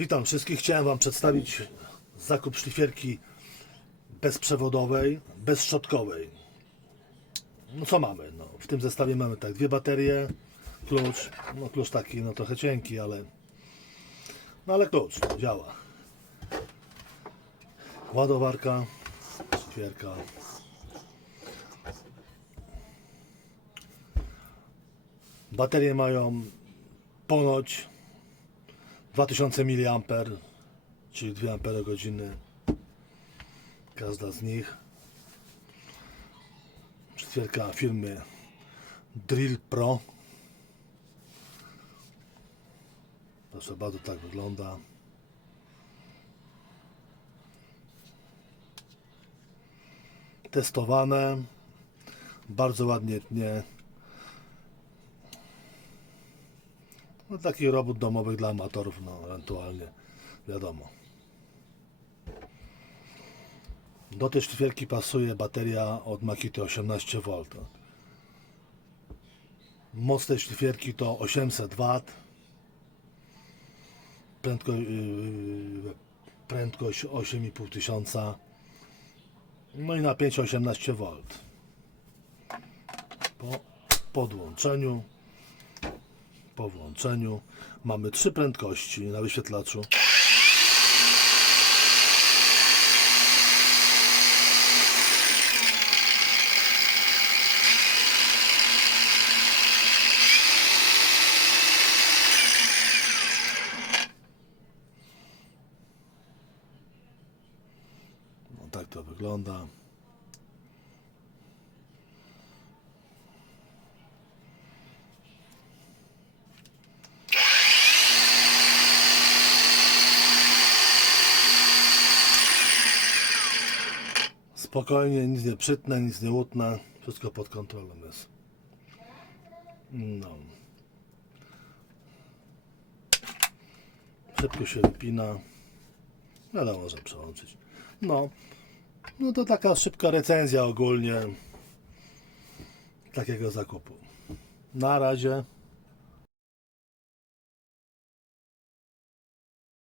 Witam wszystkich. Chciałem Wam przedstawić zakup szlifierki bezprzewodowej, bezszczotkowej. No co mamy? No, w tym zestawie mamy tak dwie baterie, klucz, no klucz taki no trochę cienki, ale no ale klucz działa. Ładowarka, szlifierka. Baterie mają ponoć 2000 mAh, czyli 2 Ah. Każda z nich. Szlifierka firmy Drill Pro. Proszę bardzo, tak wygląda. Testowane. Bardzo ładnie tnie. No taki robót domowych dla amatorów, no ewentualnie, wiadomo. Do tej szlifierki pasuje bateria od Makity 18V. Moc tej szlifierki to 800 W. Prędko, yy, prędkość 8,5 tysiąca. No i napięcie 18V. Po podłączeniu po włączeniu mamy trzy prędkości na wyświetlaczu. No, tak to wygląda. Spokojnie, nic nie przytnę, nic nie utnę. Wszystko pod kontrolą jest. No. Szybko się wypina. Ale może przełączyć. No. No to taka szybka recenzja ogólnie takiego zakupu. Na razie.